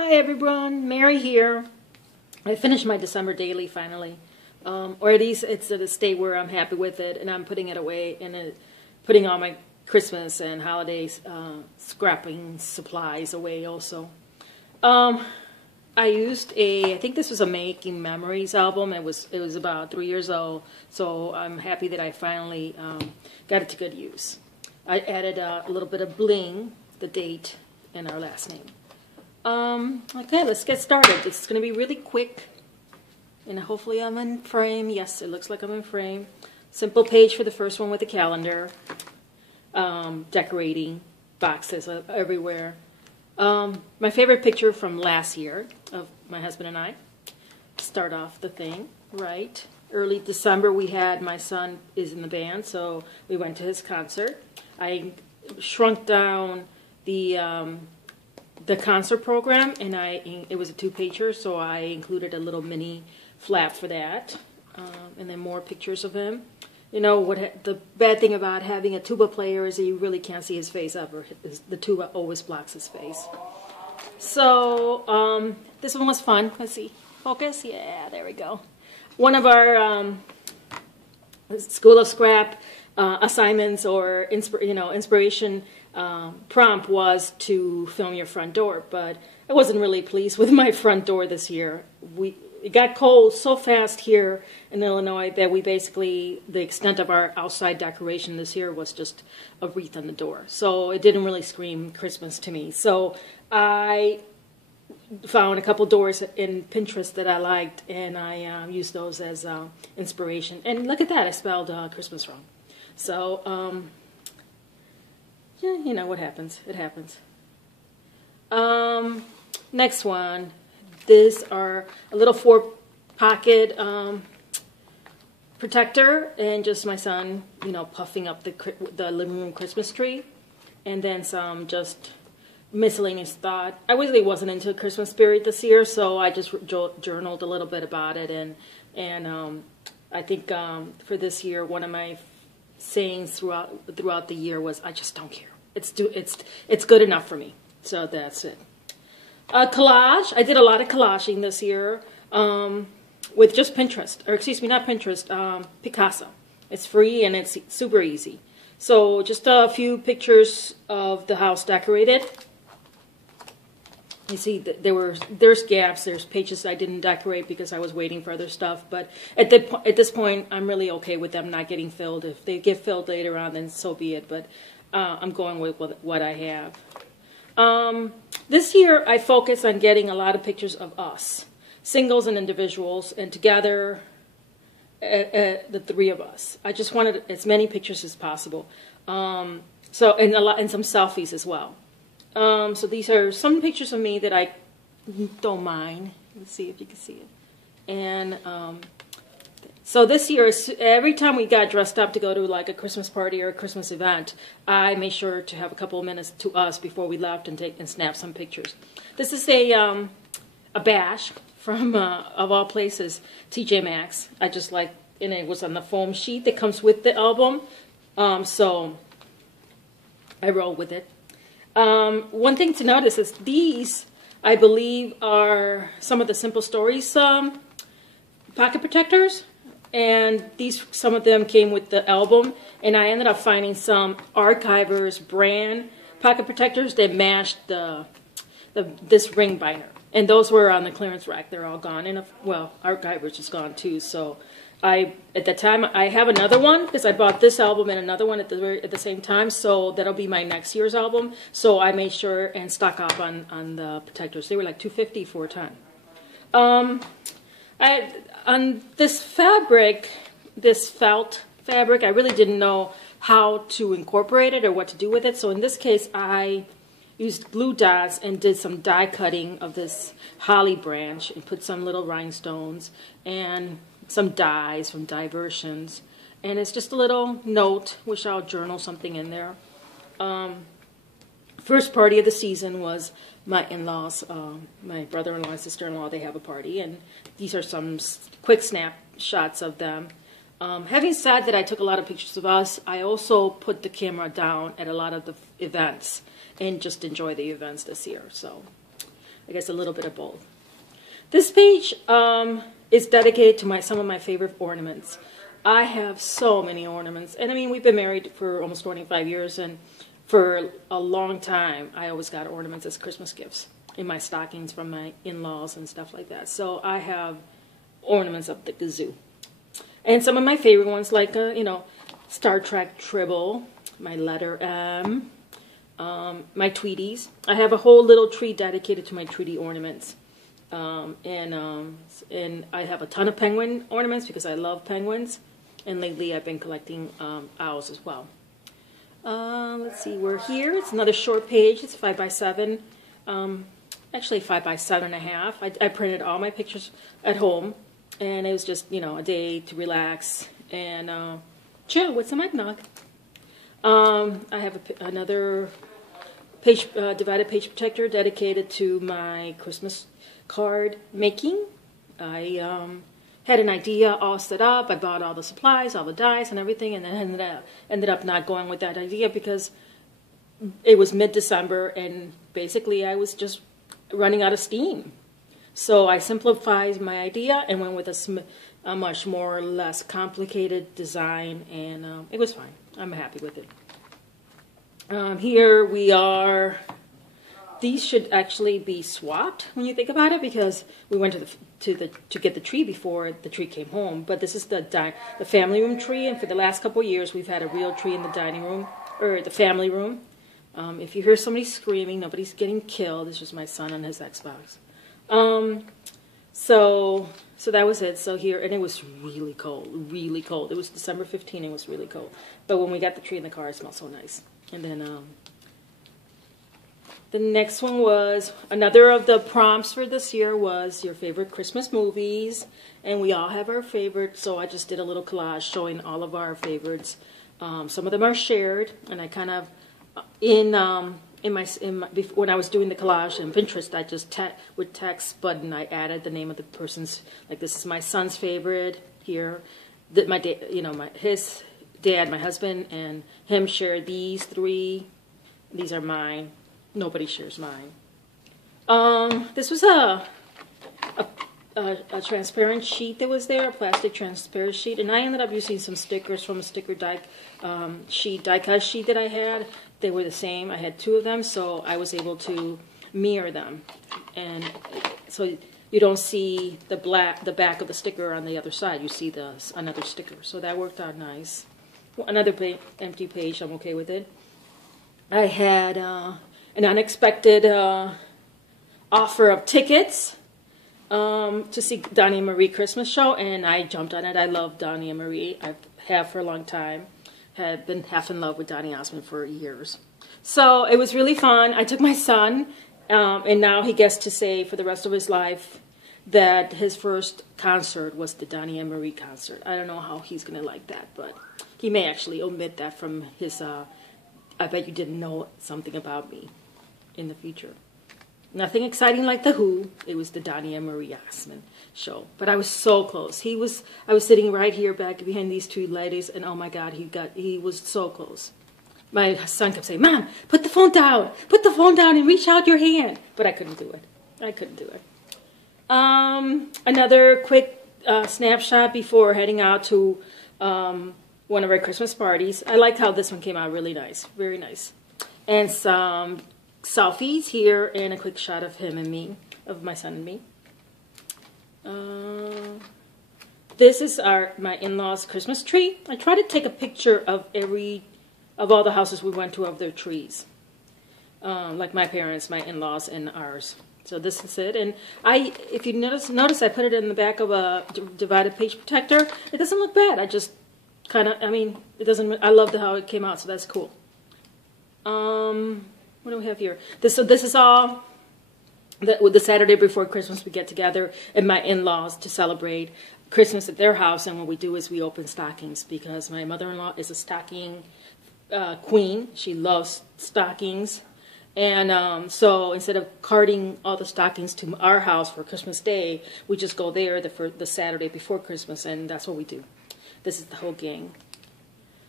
Hi everyone, Mary here. I finished my December daily finally, or at least it's at a state where I'm happy with it, and I'm putting it away and putting all my Christmas and holidays scrapping supplies away also. I used I think this was a Making Memories album. It was about 3 years old, so I'm happy that I finally got it to good use. I added a little bit of bling, the date, and our last name. Okay, let's get started. It's going to be really quick, and hopefully I'm in frame. Yes, it looks like I'm in frame. Simple page for the first one with the calendar, decorating, boxes everywhere. My favorite picture from last year of my husband and I. Start off the thing, right? Early December, we had, my son is in the band, so we went to his concert. I shrunk down the concert program, and it was a 2-pager, so I included a little mini flap for that, and then more pictures of him. You know what? The bad thing about having a tuba player is that you really can't see his face ever. The tuba always blocks his face. So this one was fun. Let's see, focus. Yeah, there we go. One of our School of Scrap assignments or inspiration prompt was to film your front door, but I wasn't really pleased with my front door this year. It got cold so fast here in Illinois that the extent of our outside decoration this year was just a wreath on the door. So it didn't really scream Christmas to me. So I found a couple doors in Pinterest that I liked, and I used those as inspiration. And look at that, I spelled Christmas wrong. So, yeah, you know what happens. It happens. Next one. These are a little 4-pocket protector, and just my son, puffing up the living room Christmas tree, and then some just miscellaneous thought. I really wasn't into the Christmas spirit this year, so I just journaled a little bit about it, and I think for this year, one of my sayings throughout the year was, I just don't care. It's good enough for me. So that's it. Collage. I did a lot of collaging this year with just Pinterest, or excuse me, not Pinterest, Picasso. It's free and it's super easy. So just a few pictures of the house decorated. You see, there's gaps, there's pages I didn't decorate because I was waiting for other stuff. But at this point, I'm really okay with them not getting filled. If they get filled later on, then so be it. But I'm going with what I have. This year, I focused on getting a lot of pictures of us, singles and individuals, and together, the 3 of us. I just wanted as many pictures as possible. And some selfies as well. So these are some pictures of me that I don't mind. Let's see if you can see it. And so this year, every time we got dressed up to go to like a Christmas party or a Christmas event, I made sure to have a couple of minutes to us before we left and snap some pictures. This is a bash from, of all places, TJ Maxx. I just like, and it was on the foam sheet that comes with the album. So I roll with it. One thing to notice is these, I believe, are some of the Simple Stories pocket protectors. And some of them came with the album, and I ended up finding some Archivers brand pocket protectors that matched this ring binder, and those were on the clearance rack. They're all gone, and Archivers is gone too. So at the time I have another one because I bought this album and another one at the same time. So that'll be my next year's album. So I made sure and stock up on the protectors. They were like $2.50 for a ton. On this fabric, this felt fabric, I really didn't know how to incorporate it or what to do with it. So in this case, I used glue dots and did some die cutting of this holly branch and put some little rhinestones and some dies from Diversions. And it's just a little note, which I'll journal something in there. First party of the season was my in-laws, my brother-in-law and sister-in-law. They have a party, and these are some quick snapshots of them. Having said that I took a lot of pictures of us, I also put the camera down at a lot of the events and just enjoy the events this year. So I guess a little bit of both. This page is dedicated to some of my favorite ornaments. I have so many ornaments, and I mean, we've been married for almost 25 years, and for a long time, I always got ornaments as Christmas gifts in my stockings from my in-laws and stuff like that. So I have ornaments up the gazoo. And some of my favorite ones, like, Star Trek Tribble, my letter M, my Tweeties. I have a whole little tree dedicated to my Tweety ornaments. And I have a ton of penguin ornaments because I love penguins. And lately I've been collecting owls as well. Let's see, we're here. It's another short page. It's 5 by 7. Actually 5 by 7.5. I printed all my pictures at home. And it was just, a day to relax and chill with some eggnog. I have another page, divided page protector dedicated to my Christmas card making. I had an idea all set up. I bought all the supplies, all the dies and everything, and then ended up not going with that idea because it was mid-December and basically I was just running out of steam. So I simplified my idea and went with a much more or less complicated design, and it was fine. I'm happy with it. Here we are. These should actually be swapped when you think about it, because we went to get the tree before the tree came home. But this is the family room tree, and for the last couple of years we've had a real tree in the dining room or the family room. If you hear somebody screaming, nobody's getting killed. It's just my son on his Xbox. So that was it. So here, and it was really cold, really cold. It was December 15th. It was really cold. But when we got the tree in the car, it smelled so nice. And then the next one was, another of the prompts for this year was your favorite Christmas movies. And we all have our favorites, so I just did a little collage showing all of our favorites. Some of them are shared, and I kind of, when I was doing the collage in Pinterest, I just with text button, I added the name of the person's, like this is my son's favorite here. That his dad, my husband, and him share these 3. These are mine. Nobody shares mine. This was a transparent sheet that was there, a plastic transparent sheet, and I ended up using some stickers from a sticker die cut sheet that I had. They were the same. I had 2 of them, so I was able to mirror them, and so you don't see the back of the sticker on the other side. You see another sticker, so that worked out nice. Another empty page. I'm okay with it. I had an unexpected offer of tickets to see Donnie and Marie Christmas show, and I jumped on it. I love Donnie and Marie. I have for a long time. Had been half in love with Donny Osmond for years. So it was really fun. I took my son, and now he gets to say for the rest of his life that his first concert was the Donnie and Marie concert. I don't know how he's going to like that, but he may actually omit that from his, I bet you didn't know something about me in the future. Nothing exciting like The Who. It was the Donnie and Marie Osmond show. But I was so close. I was sitting right here back behind these 2 ladies, and oh my God, he was so close. My son kept saying, "Mom, put the phone down. Put the phone down and reach out your hand." But I couldn't do it. I couldn't do it. Another quick snapshot before heading out to one of our Christmas parties. I like how this one came out really nice. Very nice. And some selfies here, and a quick shot of him and me, of my son and me. This is my in-laws' Christmas tree. I try to take a picture of all the houses we went to of their trees, like my parents, my in-laws, and ours. So this is it. And if you notice, I put it in the back of a divided page protector. It doesn't look bad. I just kind of, it doesn't. I love how it came out, so that's cool. What do we have here? This is all the Saturday before Christmas. We get together at my in-laws to celebrate Christmas at their house, and what we do is we open stockings because my mother-in-law is a stocking queen. She loves stockings, and so instead of carting all the stockings to our house for Christmas Day, we just go there the Saturday before Christmas, and that's what we do. This is the whole gang.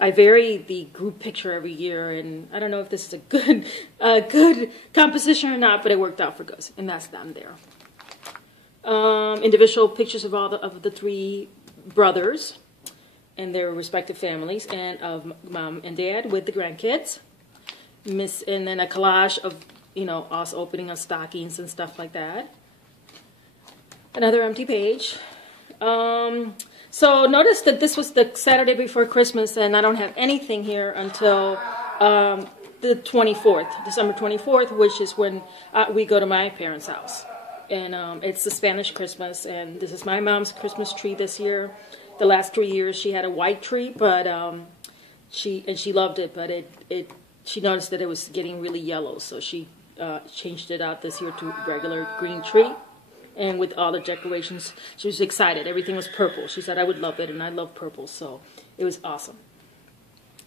I vary the group picture every year, and I don't know if this is a good composition or not, but it worked out for Gus, and that's them there. Individual pictures of all of the three brothers and their respective families, and of mom and dad with the grandkids. And then a collage of us opening up stockings and stuff like that. Another empty page. So notice that this was the Saturday before Christmas, and I don't have anything here until the 24th, December 24th, which is when we go to my parents' house. And it's the Spanish Christmas, and this is my mom's Christmas tree this year. The last 3 years she had a white tree, but she loved it, but she noticed that it was getting really yellow, so she changed it out this year to a regular green tree. And with all the decorations, she was excited. Everything was purple. She said, I would love it, and I love purple, so it was awesome.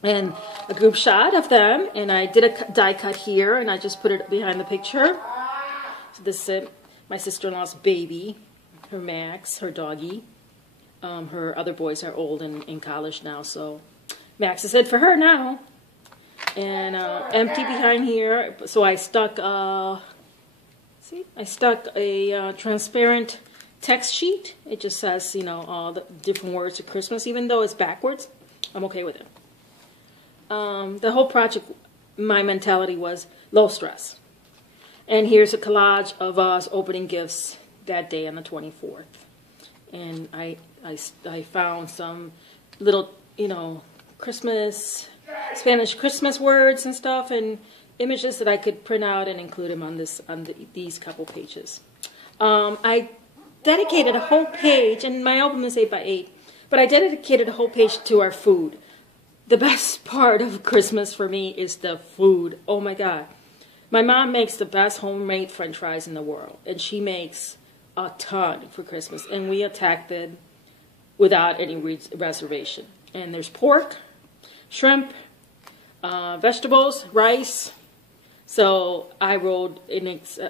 And a group shot of them, and I did a die cut here, and I just put it behind the picture. So this is my sister-in-law's baby, her Max, her doggy. Her other boys are old and in college now, so Max is it for her now. And empty behind here, so I stuck a transparent text sheet. It just says, all the different words of Christmas, even though it's backwards. I'm okay with it. The whole project, my mentality was low stress. And here's a collage of us opening gifts that day on the 24th. And I found some little, Spanish Christmas words and stuff, and images that I could print out and include them on these couple pages. I dedicated a whole page, and my album is 8x8, but I dedicated a whole page to our food. The best part of Christmas for me is the food. Oh my God. My mom makes the best homemade French fries in the world, and she makes a ton for Christmas, and we attacked it without any reservation. And there's pork, shrimp, vegetables, rice. So I wrote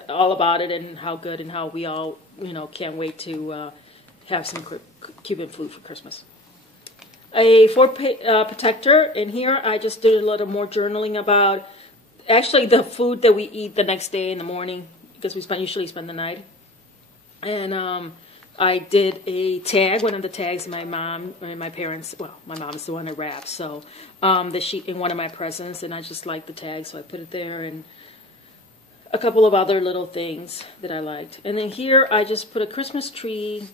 all about it and how good and how we all, can't wait to have some Cuban food for Christmas. A fort protector. In here, I just did a little more journaling about actually the food that we eat the next day in the morning, because we usually spend the night. And I did a tag, one of the tags my mom and my parents, well, my mom's the one that wraps, so the sheet in one of my presents, and I just liked the tag, so I put it there, and a couple of other little things that I liked. And then here I just put a Christmas tree.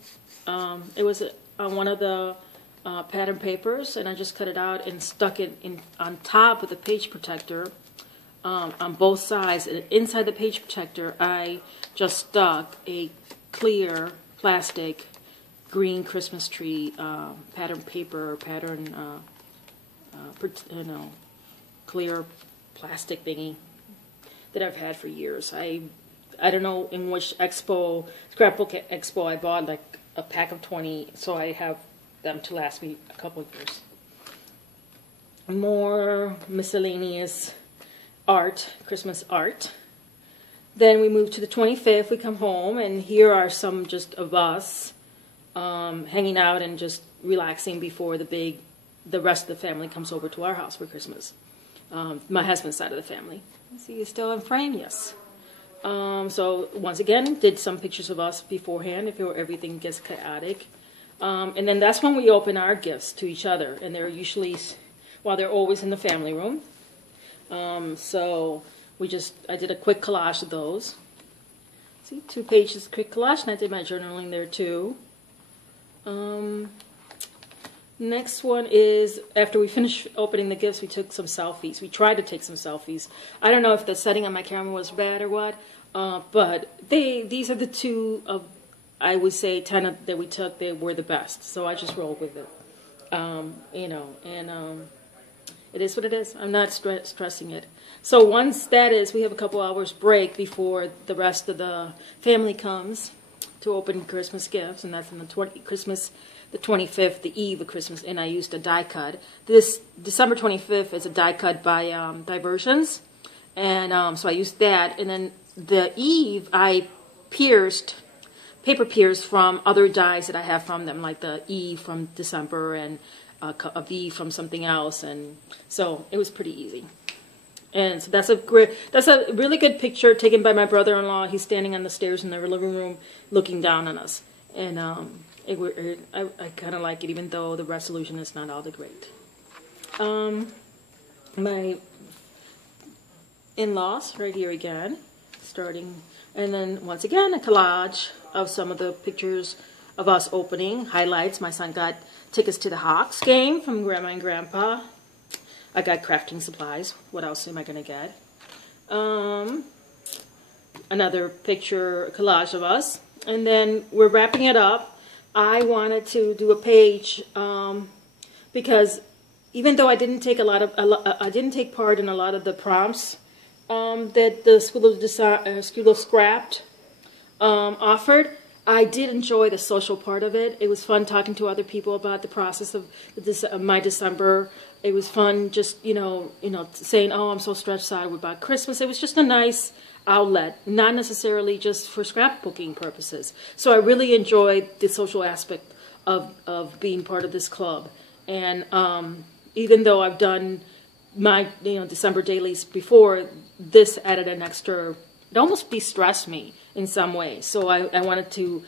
It was on one of the pattern papers, and I just cut it out and stuck it on top with a page protector on both sides. And inside the page protector, I just stuck a clear plastic green Christmas tree pattern paper, clear plastic thingy that I've had for years. I don't know in which scrapbook expo I bought like a pack of 20, so I have them to last me a couple of years. More miscellaneous art, Christmas art. Then we move to the 25th, we come home, and here are some just of us hanging out and just relaxing before the rest of the family comes over to our house for Christmas. My husband's side of the family. See, you still in frame? Yes. So once again, did some pictures of us beforehand if everything gets chaotic. And then that's when we open our gifts to each other, and they're usually, they're always in the family room. So I did a quick collage of those. See, 2 pages quick collage, and I did my journaling there too. Next one is, after we finished opening the gifts, we took some selfies. We tried to take some selfies. I don't know if the setting on my camera was bad or what, but these are the 2 of, I would say, 10 that we took. They were the best, so I just rolled with it. It is what it is. I'm not stressing it. So once that is, we have a couple hours break before the rest of the family comes to open Christmas gifts, and that's on the 25th, the eve of Christmas, and I used a die cut. This December 25th is a die cut by Diversions, and so I used that, and then the eve I paper pierced from other dies that I have from them, like the eve from December, and a V from something else, and so it was pretty easy. And so that's a really good picture taken by my brother-in-law. He's standing on the stairs in the living room looking down on us. And I kind of like it, even though the resolution is not all that great. My in-laws right here again, starting. And then once again, a collage of some of the pictures of us opening. Highlights. My son got tickets to the Hawks game from Grandma and Grandpa. I got crafting supplies. What else am I going to get? Another picture collage of us. And then we're wrapping it up. I wanted to do a page because even though I didn't take I didn't take part in a lot of the prompts that the School of Scrapped offered, I did enjoy the social part of it. It was fun talking to other people about the process of my December. It was fun just, saying, oh, I'm so stressed out about Christmas. It was just a nice outlet, not necessarily just for scrapbooking purposes. So I really enjoyed the social aspect of being part of this club. And even though I've done my December dailies before, this added an extra, it almost de-stressed me in some way. So I wanted to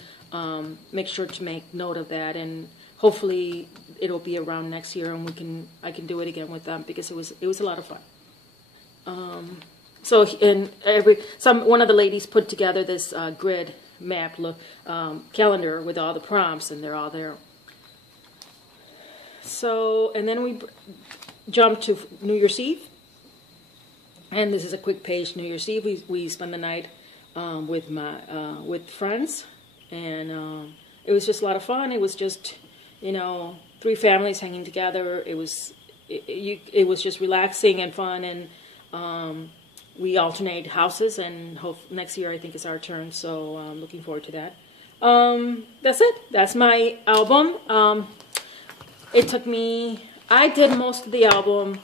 make sure to make note of that, and hopefully it'll be around next year, and I can do it again with them, because it was a lot of fun. So one of the ladies put together this grid map calendar with all the prompts, and they're all there. So, and then we jump to New Year's Eve, and this is a quick page. New Year's Eve, we spend the night with friends, and it was just a lot of fun. It was just 3 families hanging together. It was just relaxing and fun, and we alternate houses, and next year I think is our turn, so I'm looking forward to that. That's it. That's my album. It took me, I did most of the album.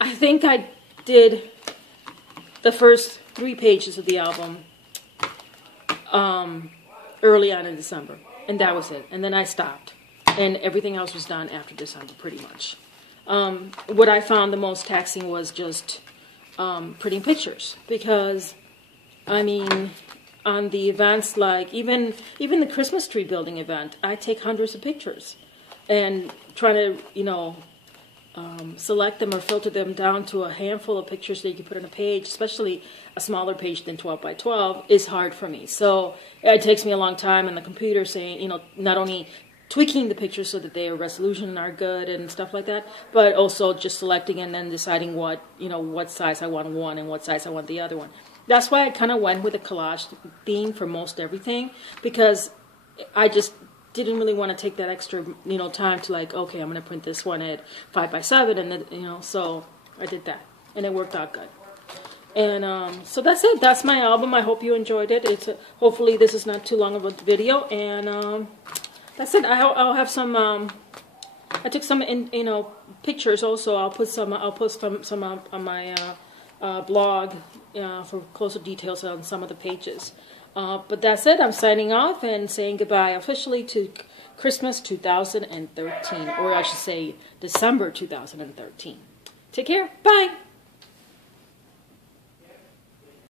I think I did the first 3 pages of the album early on in December, and that was it. And then I stopped, and everything else was done after December, pretty much. What I found the most taxing was just printing pictures, because I mean, on the events, like even the Christmas tree building event, I take hundreds of pictures, and try to select them or filter them down to a handful of pictures that you can put on a page, especially a smaller page than 12 by 12, is hard for me. So it takes me a long time on the computer, saying, not only tweaking the pictures so that their resolution are good and stuff like that, but also just selecting and then deciding what size I want one and what size I want the other one. That's why I kind of went with a collage theme for most everything, because I just didn't really want to take that extra, time to okay, I'm going to print this one at 5 by 7, and then, so I did that, and it worked out good. And so that's it. That's my album. I hope you enjoyed it. Hopefully this is not too long of a video, and that's it. I'll have some. I took some pictures also. I'll post some on my blog for closer details on some of the pages. But that's it. I'm signing off and saying goodbye officially to Christmas 2013, or I should say December 2013. Take care. Bye.